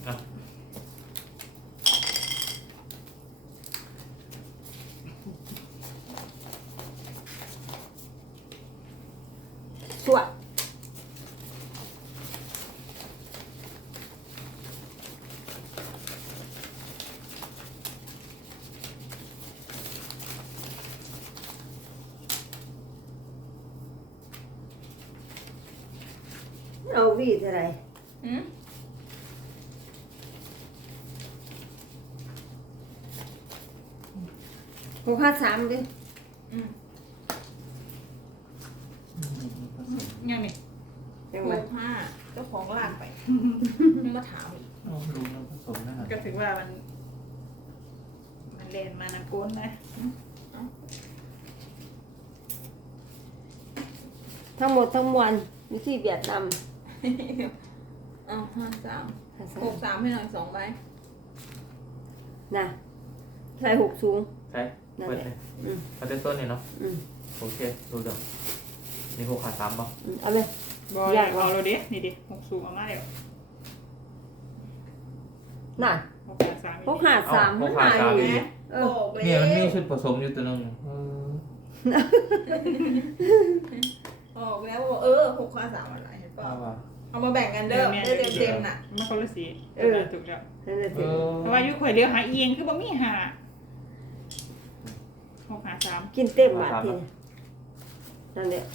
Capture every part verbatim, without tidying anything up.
อ่ะสวดเอาวีดอะไรอืมหกห้าสามดิอืมยังนี่ยังหไงกห้าเจ้าของลากไปมึงมาถามอีกอ๋อรู้แล้วผสมนะก็ถือว่ามัน มันเรียนมานะโกนนะทั้งหมดทั้งมวลมีที่เวียดนามเอาห้าสามห้าสาหมกสามให้หน่อยสองใบนะใส่หกสูงใช่นั่นเปิดแหเลละยอืมมาเต้นต้นนี่เนาะอืมโอเคดูเดี๋ยวนี่หกขาสามป่ะอืมเอาไหมบอยากเอาเราดินี่ดิหกสูงเอามาเดี๋ยวน่ะหกขาสามหกห้าสามหกขาสามอยู่อีกเอโบอกเลยเนี่ยมันมีชุดผสมอยู่ตัวหนึงเออบอกแล้วว่าเออหกห้าสามอะไรเห็นป่ะเอาว่ะเอามาแบ่งกันเด้อได้เต็มเต็มๆน่ะมาคนละสีถูกแล้วนั่นแหละเอสิอเพราะว่ายุคข่อยเดียวหาเอียงคือบ่มีหาหกหาสามกินเต็มบาททีนี้นั่นแหละ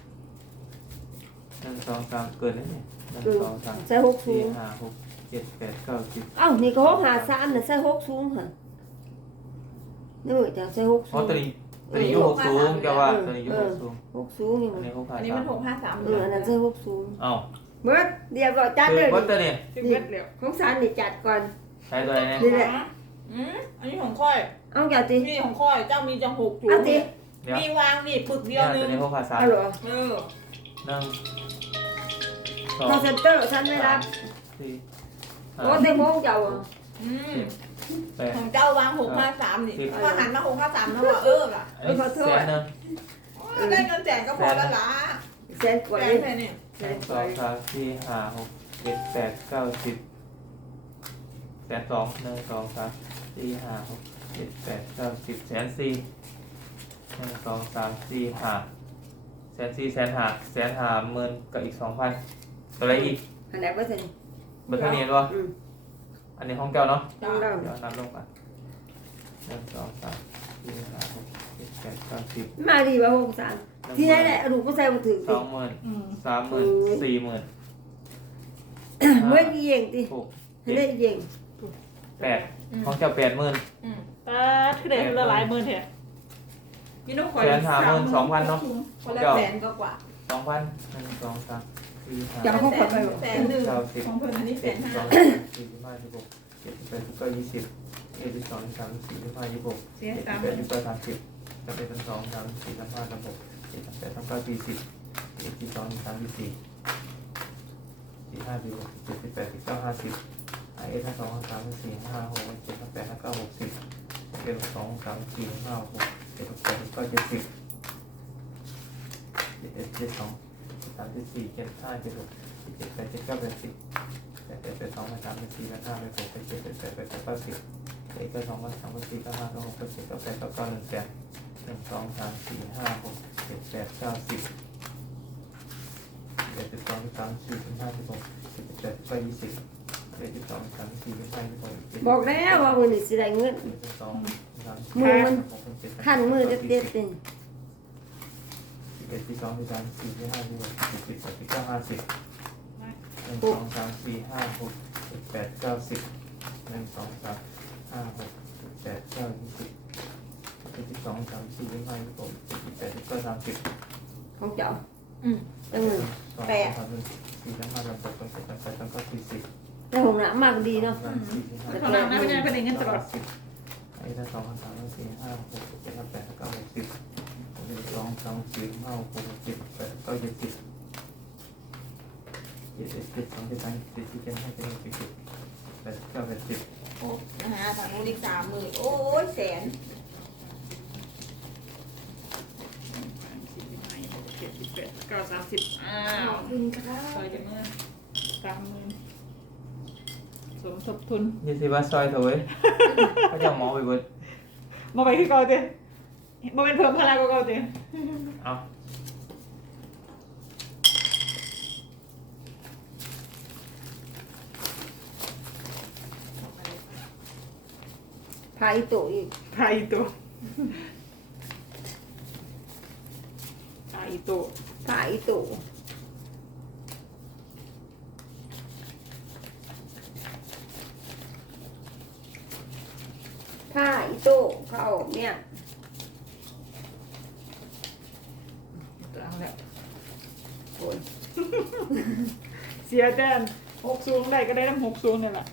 หนึ่งสองสามเกินแล้วเนี่ยหนึ่งคือสองสามใส่หกสูสี่งห้าหกเจ็ดแปดเก้าสิบเอ้านี่ก็หกห้าสามน่ะใส่หกสูงค่ะนี่เหมือนจะใส่หกอ๋สูอง ตัวนี้ตัวนี้อยูหกสูงแต่ว่าตัวนี้อยูหกสูงหกสูงนี่อัมัน นนี้หกขาอันนี้สามัมนหกห้าสามเอออันนั้นใส่หกสูงเอ้าเมื่อเดียวบอกจัดคืเลอย วัตเตอร์นี่เนี่ยจึงเบ็ดเร็วของสารนี่จัดก่อนใช้ตัวอะไรเนี่ยนี่แหละอืมอันนี้ของค่อยเอาอย่าตินี่ของค่อยเจ้ามีจังหกจุดเอาติเดี๋ยวมีวางนี่ปึกเดีเนี่ยยวนึตัวงนี้หกขาสามเอาเหรอเออหนึ่งสองคอเซ็นเตอร์ฉันไม่รับสี่ห้าโอ้เต็มโมงเจ้าอ่ะอืมเจ็ดแปดของเจ้าวางหกห้าสามนี่สิบพอหันมาหกห้าสามแล้วว่าเออล่ะอันนี้แสนหนึ่งโอ้ยได้เงินแสนก็พอแล้วล่ะแสนกว่าแสเลนยแค่นี้หนึ่งสองสามสี่ห้าหกเจ็ดแปดเก้าสิบแสนสองหนึ่งสองสามสี่ห้าหกเจ็ดแปดเก้าสิบแสนสี่หนึ่งสองสามสี่ห้าแสนสี่แสนห้าแสนห้าหมื่นกับอีกสองพันตัวอะไรอีกอันไหนเปอร์เซ็นต์เบอร์เท่านี้วะอืมอันนี้ห้องแก้วเนาะต้องเล่าเดี๋ยวนับลงกันหนึ่งสองสามสี่ห้าหกเจ็ดแปดเก้าสิบมาดีว่าหกสามที่ไหนแหละลูกก็ใส่มาถึงสติองหมื่นอืมสามหมื่นสี่หมื่นเมื่อกี้เองติหกให้ได้เองแปดห้องแก้วแปดหมื่นอืมตาคือได้ละหลายหมื่นเถอะพี่น้องคอยแสนห้าหมื่นสองพันเนาะคนละแสนก็กว่าสองพันหนึ่งสองสามสี่ห้าจะเอาเข้าไปแสนหนึ่งเก้าสิบของเพิ่นอันนี้แสเจ็ดนสิบห้าสองสี่สิบห้าสิบหกเจ็ดสิบแปดสิบเก้ายี่สิบเอ็ดสิบสองสิบสามสิบสี่สิบห้ายี่สิบหกเสียเจ็ดสาสิมบหแปมื่ดนสิบเก้าสามสิบสามเอ็ดสามสองสามสี่สามห้าสามหกเจ็ดสามแปดสามเก้าสี่สิบเจ็ดสิบสองสิบสามสิบสี่สี่ห้าสิบหกสิบเจ็ดสิบแปดสิบเก้าห้าสิบห้าเอ็ดห้าสองห้าสามห้าสี่ห้าหกเจ็ดห้าแปดห้าเก้าหกสิบเจ็ดสองสามสี่ห้าหกเจ็ดแปดเก้าเจ็ดสิบเจ็ดเอ็ดเจ็ดสองสามสิบสี่เจ็ดห้าเจ็ดหกเจ็ดแปดเจ็ดเก้าแปดสิบแปดแปดแปดสองแปดสามแปดสี่แปดห้าแปดหกแปดเจ็ดแปดแปดแปดเก้าเก้าสิบเจ็ดแปดสองแปดสามแปดสี่แปดห้าแปดหกแปดเจ็ดแปดแปดเก้าเก้าหนึ่งแสนหนึ่งสองสามสี่ห้าหกเจ็ดแปดเก้าสิบเจ็ดสิบสองสิบสามสี่สิบห้าสิบหกเจ็ดแปดเก้ายี่สิบเจ็ดสิบสองสิบสามสี่สิบห้าสิบหกบอกแล้วว่ามือนี่สิได้เงินเจ็ดสิบสองสามมือมันขั้นมือเด็ดเด็ดเป็นเจ็ดสิบสองสิบสามสี่สิบห้าสิบหกสิบเจ็ดสิบแปดสิบเก้าห้าสิบหนึ่งสองสามสี่ห้าหกเจ็ดแปดเก้าสิบหนึ่งสองสามห้าหกเจ็ดแปดเก้ายี่สิบเจ็ดสิบสองสามสี่สิบห้าสิบหกเจ็ดสิบแปดสิบเก้าสามสิบของเจ้าอืมตั้งหนึ่งสองสามสี่สามห้าสามหกสามเจ็ดสามแปดสามเก้าสี่สิบแต่ผมหนามากดีเนาะสามสี่สิบห้าแล้วของเรานะเป็นยังไงเป็นเงินตลอดสิบไอ้ถ้าสองสามสี่ห้าหกเจ็ดแปดเก้าหกสิบหนึ่งสองสามสี่ห้าหกเจ็ดแปดเก้าเจ็ดสิบเจ็ดเจ็ดสองเจ็ดสามเจ็ดสี่เจ็ดห้าเจ็ดหกเจ็ดเจ็ดแปดเก้าแปดสิบโอ้นะฮะทางนู้นอีกสามหมื่นโอ้ยแสนสี่สิบห้าหกเจ็ดสิบแปดเก้าสามสิบอ้าขวอบคุณค่ะซอยจากเมื่อสามหมื่นสมทบทุนยี่สิบว่าซอยเถอะเว้ยเขาจะหมอไปเบิดมาไปคือเก่าเต้มาเป็นเพิ่มพลังกว่าเก่าเต้เอาพาอีโตอีกไทยตัวไทยตัวพาอีโตพาอีโตเข้าเนี่ยตัวเอาแล้วโอ้ยเสียแต้มหกสูงได้ก็ได้น้ำหกสูงนี่แหละ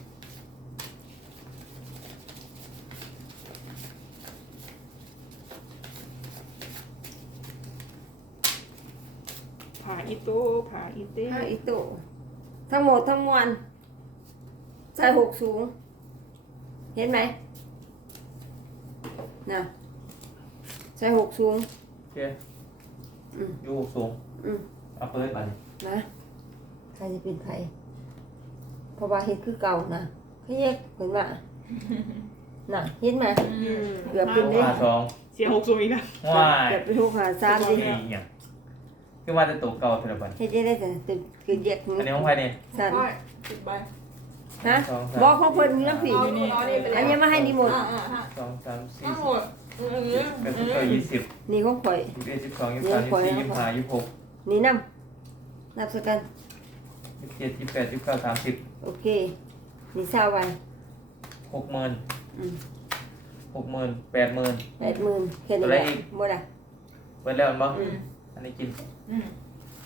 ผ่าอีโต้ผ่าอีเต้พาอีโตทั้งหมดทั้งมวลใส่หกสูง เห็นไหมน่ะใส่หกสูงโอเคอืมอยู่สูงอืมเอาเปิดไปนะใครจะเป็นใครเพราะว่าเห็นคือเก่านะเขาแยกเหมือนว่าน่ะเห็นไหมเกือบเป็นหได้กห้าสองเสียหกสูงอีกแล้วว้ายเกือบเป็นหกหาสามดินี่เนี่ยคือว่าจะตกเก่าเท่าไหร่บัดเฮ็ดจะได้แต่ตื่นคือแยกอันนี้ของใครเนี่ยสั่นก้อยสิบใบฮะสองสามบอกของเพิ่นมีน้ำผีเอานี่เอานี่ไปเลยอันนี้มาให้ดีหมดอ่าอ่าฮะสองสามสี่ทั้งหมสิบดอืมอืมแปดอืสิบมเก้ายี่สิบนี่ของข่อยยี่สิบเอ็ดยี่สิบสองยี่สิบสามยี่สิบสี่ยี่สิบห้ายี่สิบหกนี่นำนับสักกันยี่สิบเจ็ดยี่สิบแปดยี่สิบเก้าสามสิบโอเคนี่สาวไว้หกหมื่นอืมหกหมื่นแปดหมื่นแปดหมื่นแค่นี้ตัวแหเลละขอีกหมดอ่ะเปิดแล้วมั้งบ่อืมอันนี้กินอืม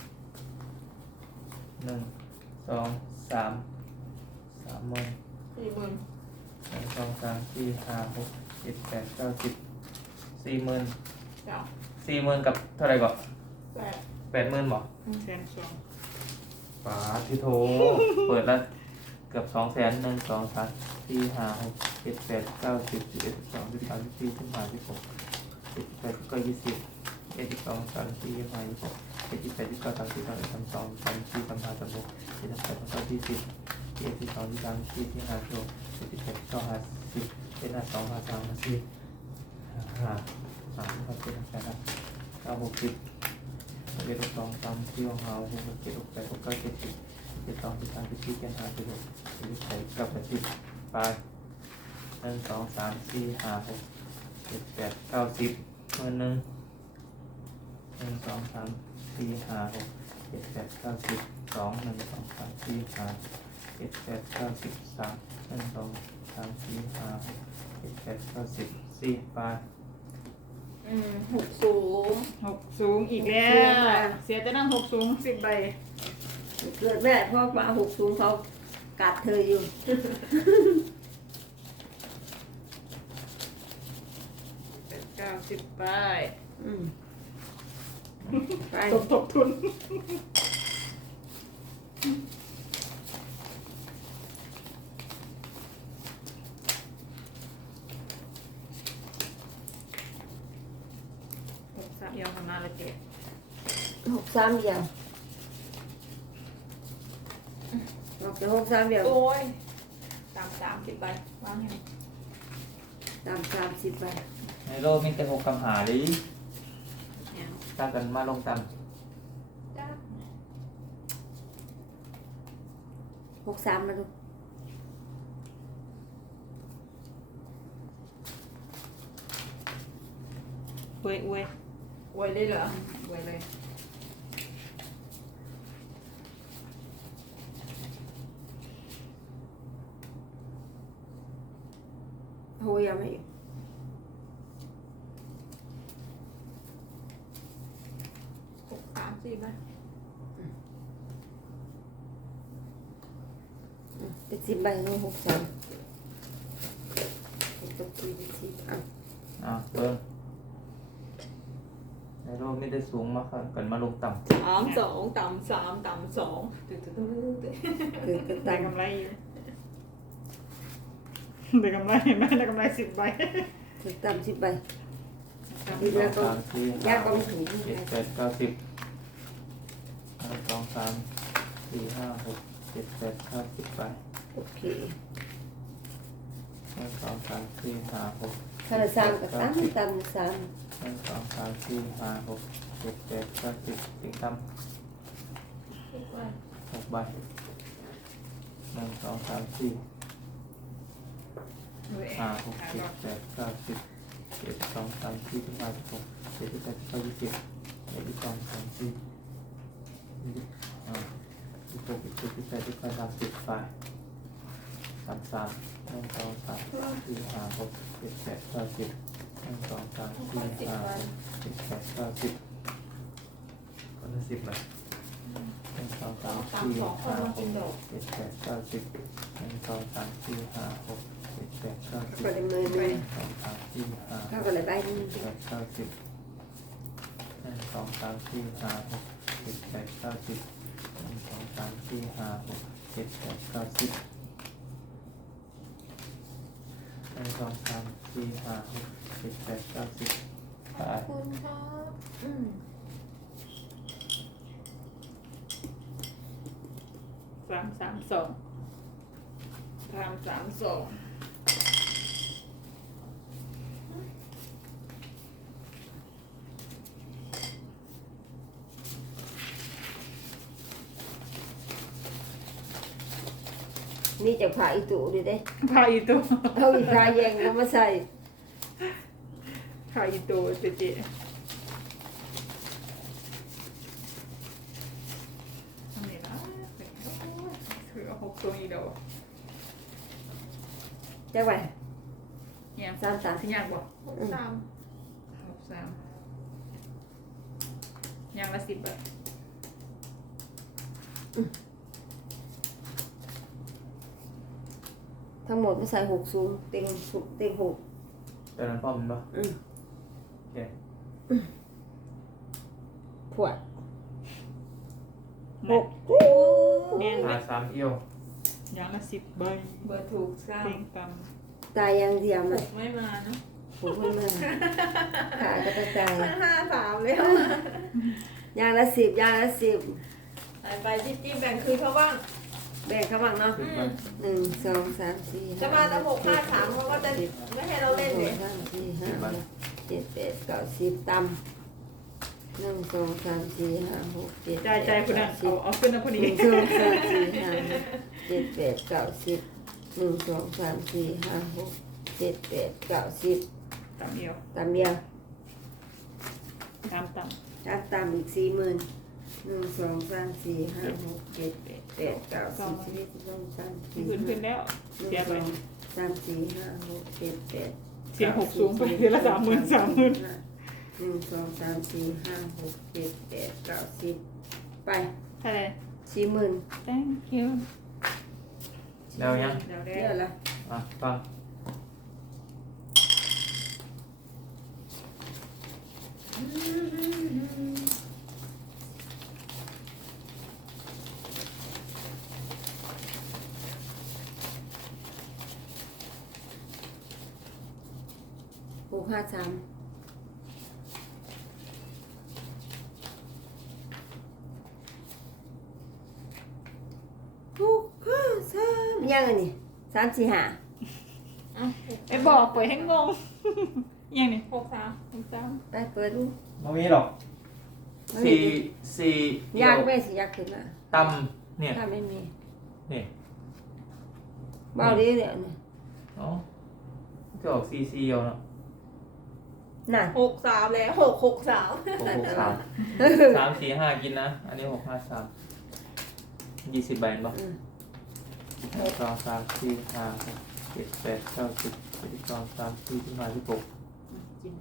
หนึ่งสองสามสามหมื่นสี่หมื่นหนึ่งสองสามสี่ห้าหกเจ็ดแปดเก้าสิบสี่หมื่นเก้าสี่หมื่นกับเท่าไหร่ก่อนแปดแปดหมื่นบ่แสนสองป๋าที่โถ เปิดแล้วเกือบสองแสนหนึ่งสองสามสี่ห้าหกเจ็ดแปดเก้าสิบสิบเอ็ดสิบสองสิบสามสิบสี่สิบห้าสิบหกสิบแปดสิบเก้ายี่สิบเอ็ดสิบสองสามสี่ยี่สิบห้ายี่สิบหกเจ็ดสิบแปดยี่สิบเก้าสามสิบสามเอ็ดสามสองสามสี่สามห้าสามหกเจ็ดสิบแปดสามเก้ายี่สิบเอ็ดสิบสองยี่สิบสามยี่สิบสี่ยี่สิบห้ายี่สิบหกเจ็ดสิบแปดเก้าห้าสิบเจ็ดห้าสองห้าสามห้าสี่ห้าสามห้าเจ็ดห้าแปดห้าเก้าหกสิบเจ็ดสองสามสี่ห้าหกเจ็ดแปดเก้าเจ็ดสิบเจ็ดสองสิบสามสิบสี่เจ็ดห้าสิบหกสิบเจ็ดเก้าแปดสิบไปหนึ่งสองสามสี่ห้าหกเจ็ดแปดเก้าสิบหมื่นหนึ่งหนึ่งสองสามสี่ห้าหกเจ็ดแปดเก้าสิบสองหนึ่งสองสามสี่ห้าเจ็ดแปดเก้าสิบสามหนึ่งสองสามสี่ห้าหกเจ็ดแปดเก้าสิบสี่ไปอืมหกสูงหกสูงอีกแล้ว เสียแต่นั่งหกสูงสิบใบเกิดแม่เพราะว่าหกสูงเขากัดเธออยู่แปดเก้าสิบใบอืมไปสมทบทุนหกสามยาวขนาดเลยเจ๊หกสามเดียวออกจากหกสามเดียวโอ้ยตามสามสิบใบวางให้ตามสามสิบไปในโลกมีแต่หกคำหาดิเนี่ยตั้งกันมาลงต่จ้าหกสามมาดูเว้ยเว้ยอวยเลยเหรออวยเลยโหยังไม่อยู่หกสามสี่ใบอืมเป็นสิบใบนี่หกสามตกสี่เป็นสิบอ่ะำอ่ะเบิ้งในโลกมีแต่สูงมาค่ะกันมาลงต่สามสองต่ำสามต่ำสองตึ๊ดตึ๊ดตึ๊ดตึ๊ดคือก็ได้ตามกำไรอยู่ได้กำไรเห็นไหมได้กำไรสิบใบคือตามสิบใบำดีแล้วก็สองสามสี่ยาห้ากก็ไม่ถึงเจ็ดแปดเก้าสิบหนึ่งสองสามสี่ห้าหกเจ็ดแปดเก้าสิบไปโอเคหนึ่งสองสามสี่ห้าหกถ้าเราสามกับสามต่ำสามหนึ่งสองสามสี่ห้าหกเจ็ดแปดเก้าสิบติงตั้มเก็บไว้หกใบหนึ่งสองสามสี่เว้ยห้าหกหาเจ็ดก่อนแปดเก้าสิบเจ็ดสองสามสี่สิบห้าสิบหกเจ็ดสิบแปดสิบเก้ายี่สิบเจ็ดสิบสองสามสี่ยี่สิบห้ายี่สิบหกยี่สิบเจ็ดยี่สิบแปดยี่สิบเก้าสามสิบไปสามสามหนึ่งสองสามสี่ห้าหกเจ็ดแปดเก้าสิบหนึ่งสองสามสี่ห้าหกเจ็ดแปดเก้าสิบคนละสิบเลยหนึ่งสองสามตามสี่สองคนห้ามาหกิกนดอกเจ็ดแปดเก้าสิบหนึ่งสองสามสี่ห้าหกเจ็ดแปดเก้าสิบก็เลยมือหหนึ่นึ่งงสองสามสี่ห้าหเข้าก ก็เลยใบหนึ่งเจ็ดแปดเก้าสิบหนึ่งสองสามสี่ห้าหกเจ็ดแปดเก้าสิบหนึ่งสองสามสี่ห้าหกเจ็ดแปดเก้าสิบหนึ่งสองสามสี่ห้าหกเจ็ดแปดเก้าสิบไปคุณครับอืมสามสามสองสามสามสองนี่จะผ่าอีตู่ดิเด้พาอีตัวเอาอีกาแยงก็มาใส่พาอีตัวเจ๊เจ๊อันนี้นะคือเอาหกตัวอีกเดียวจะไหวเนี่ยสามสามสิยากบ่หกสามหกสามยางละสิบแบบทั้งหมดมาใส่หกสูงเต็งหกเต็งหกแต่นั้นป้อมมันปะอืมโอเคขวดหกแม่นหาสามเอี่ยวยางละสิบใบเบอร์ถูกสามเต็งตตายอย่างเดียวหมันกไม่มาเนอะผมไม่มาขายก็ไปตายมันห้าสามแล้วอย่างละสิบอย่างละสิบหายไปจิ๊บจิ๊บแบ่งคืนเขาบ้างแบ่งเขาบ้างเนาะสิบใบหนึ่งสองสามสี่จะมาแต่หกห้าสามเขาก็จะไม่ให้เราเล่นหเลนึ่ยงสองสามสี่ห้าหกเจ็ดแปดเก้าสิบตำหนึ่งสองสามสี่ห้าหกเจ็ดำแปจ่ายดจ่ายคนนั้นเก้าสิเอาบเอาขึ้นนะพอหดีนึ่งสองสามสี่ห้าหกเจ็ดแปดเก้าสิบหนึ่งสองสามสี่ห้าหกเจ็ดแปดเก้าสิบตามเดียวตำเดียวตามตามจับตำอีกสี่หมื่นหนึ่งสองสามสี่ห้าหกเจ็ดแปดเก้าสิบสิบเอ็ดสิบสองสามสี่ขึ้นขึ้นแล้วหนึ่งเสียสไปองสามสี่ห้าหกเจ็ดแปดเสียหกสูงไปเดือนละสามหมื่นสามหมื่นหนึ่งสองสามสี่ห้าหกเจ็ดแปดเก้าสิบไปเท่าไหร่สี่หมื่น thank you เดายังเดี๋ยวเยได้อะละอ่ะฟังหกห้าสามหกห้าสามยังไงนี่สามสี่ห้าอ่ะไอ้บอกปล่อยให้งง ยังนี่หกสามหกสามไปเปิดดูไม่มีหรอกสี่สี่เอี่ยาย กวไม่สิยากขึ้นมาตำเนี่ยถ้าไม่มีนี่เบาดีเดี๋ยวนี่เนาะจะออกสี่สี่เอี่ยวเนาะนั่นหกสามแล้วหกหกสามหกหกสามสามสี่ห้ากินนะ อันนี้หกห้าสามยี่สิบใบเห็นปะอืมหนึ่งสองสามสี่ห้าหกเจ็ดแปดเก้าสิบสิบเอ็ดสิบสองสามสี่สิบห้าสิบหกกิน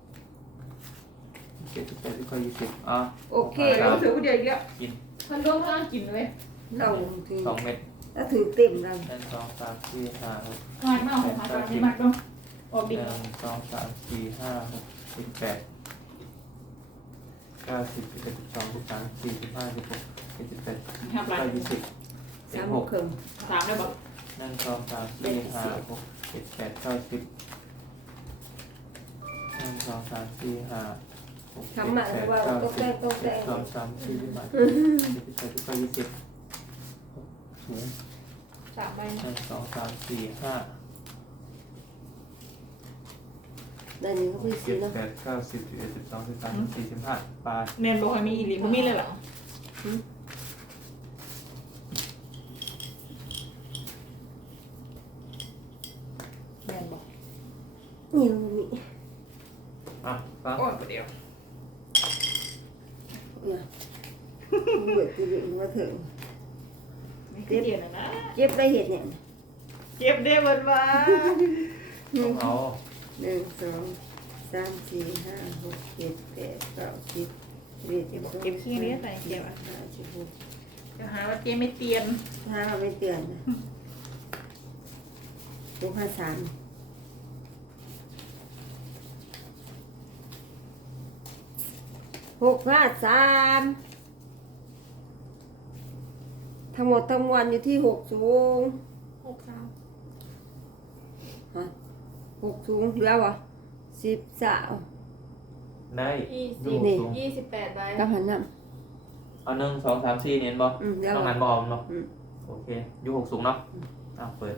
เจ็ดสิบแปดสิบเก้ายี่สิบอ่ะโอเคหกห้าเราสามถือผู้เดียวอีกแล้วกินมันรวมพลังกินเลยเราถือสองเม็ดถ้าถือเต็มเราหนึ่งสองสามสี่ห้าหกมากมากหกหาตอนนี้มากต้องออกหดินึ่งสองสามสี่ห้าหกสิบแปดเก้าสิบสิบเอ็ดสิบสองสิบสามสี่สิบห้าสิบหกเจ็ดสิบแปดห้าปลาเก้ายี่สิบสิสาบมหโมงกครึ่งสามได้ปะหนึ่งสองสามสี่ห้าหกเจ็ดแปดเก้าสิบหนึ่งสองสามสี่ห้าหกเจ็ดทำมาแปดว่าเก้าต้องสิแต่บงต้องแต่งสองสามสี่สิบห้าสิบแปดสิบเก้ายี่สิบสูงสามใบหนึ่งสองสามสี่ห้าได้หนึ่งก็คือเจ็สี่ดเนาะแปดเก้าสิบสิบเอ็ดสิบสองสิบสามสิบสี่สิบห้าปลายแนนบอกว่ามีอีหลีบ่มีเลยเหรอ แมนบอกนี่มันมีอ่ะฟังโอ้ยประเดี๋ยวเนี่ยเบิดที่ดึงมาถึงไม่คือเดียวนะนะเจ็บได้เห็ดเนี่ยเก็บได้เบิดว่าต้องเอาหนึ่งสองสามสี่ห้าหกเจ็ดแปดเก้าสิบสิบเอ็ดสิบสองเก็บขี้นี้ใส่เก็บสิอ่ะบห้าสิบหกเดี๋ยวหาว่าเจ๊ไม่เตียนถ้าเราไม่เตือนนะหกห้าสามหกห้าสามทั้งหมดทั้งมวลอยู่ที่หกสูงหกสามฮะหกสูงเหลือวะสิบสาวได้ยี่อสิยู่บสูงยี่สิบแปดใบกับหันน้เอาหนึ่งสองสามสี่เน้นบ่ำอืมเดี๋ยวต้องนั้นบอมเนาะอืมโอเคอยู่หกสูงเนาะอ่ะเปิด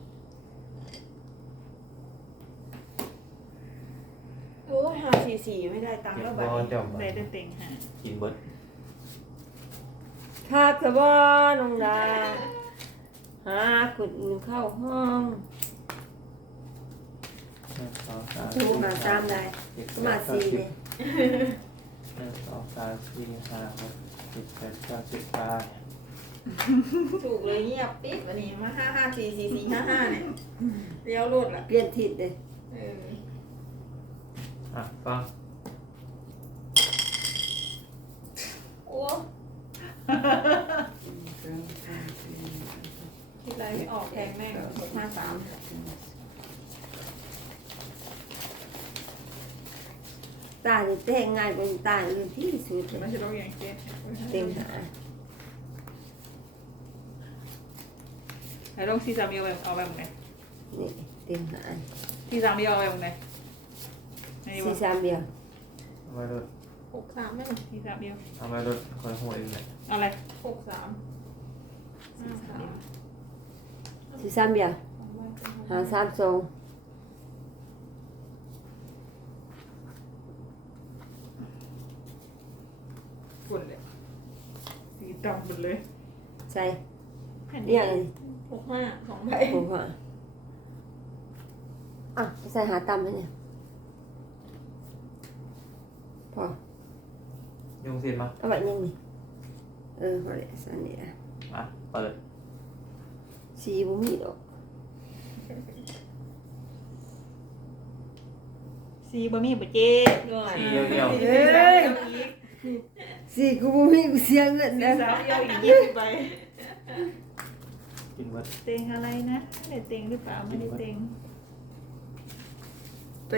โอ้ยห้าสี่สี่ไม่ได้ตังค์เก็บแล้วบใบอลเจ้าได้ได้เต็งหากินเบิดคาบสะบอน้องดาหาคนอื่นเข้าห้องหนึ่งสองสามถูกมาสามได้เจ็ดก็แปมาดเก้าสี่สิเลบยหนึ่งสองสามสี่ห้าหกเจ็ดแปดเก้าสิบปลายถูกเลยเงียบปิ๊บวันนี้มาห้าห้าสี่สี่สี่ห้าห้าเนี่ยเลี้ยวรถละเปลี่ยนทิศเลยเอออ่ะฟังโอ้หนึ่งสองสามสี่ห้าหกคิดอะไรไม่ออกแทงแม่งหกห้าสามตาเนี่ยแต่งง่ายกว่าตาอื่นที่สุดเลไม่ยใช่ต้องอย่างเจ๊เต็มหาไหนลองซีสามเดียวเอาแบบไหนนี่เต็มหาซีสามเดียวเอาแบบไหนไหนดีสี่วะสามเดียวเอามาดูหกสามแม่งซีสามเดียวเอามาดูคอยหัวเองเลยเอาอะไรหกสามห้าสามสี่สามเดียวสองใบเป็นหกหาสามสองฝุ่นเลยสีดำหมดเลยใส่แผ่นเรียกอะไรหกห้าสองใบผมว่าอ่ะใส่หาตำให้เนี่ยพอยุงสิมาเอาไว้ยังนี่เออพอเลยสันนี่นะอ่ะเปิดสีบุมีดอกซีบะหมี่บะเจ๊ด้วยสีเดียวเดียวซีสามเดียวอีกสีกูบุมีกูเสียเงินซีนะสามเดียวอีกยี่สิบใบกินเบิดเต็งอะไรนะไม่ได้เต็งหรือเปล่าไม่ได้เต็งไป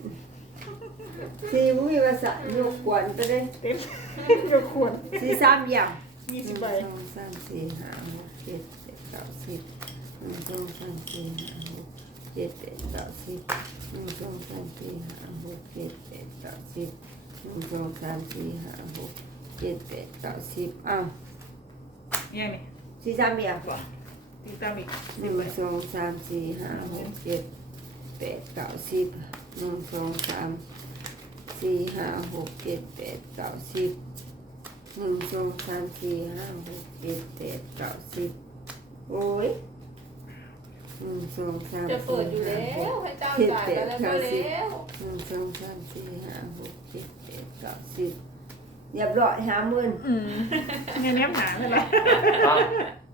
สีบุมีภาษาโยกกวนไปเลยเต็งก็ควรสีสามอย่างยี่หสินึ่บงใบสองสามสี่ห้าหกเจ็ดแปดเก้าสิบหนึ่งสองสามสี่ห้าหกเจ็ดแปดเก้าสิบหนึ่งสองสามสี่ห้าหกเจ็ดแปดเก้าสิบหนึ่งสองสามสี่ห้าหกเจ็ดแปดเก้าสิบอ้าวเนี่ยนี่สี่สามอย่างตีตามอีกหนึ่งสองสามสี่ห้าหกเจ็ดแปดเก้าสิบหนึ่งสองสามสี่ห้าหกเจ็ดแปดเก้าสิบหนึ่งสองสามสี่ห้าหกเจ็ดแปดเก้าสิบโอ้ยหนึ่งสองสามจะสี่เปิดอยู่ห้าแล้หวกให้เจ้าจ่ายไปแล้วก็แล้วหนึ่งสองสามสี่ห้าหกเจ็ดแปดเก้าสิบเรียบร้อยห้าหมื่นอืมเงี้ยเนี้ยหาเลยละฟัง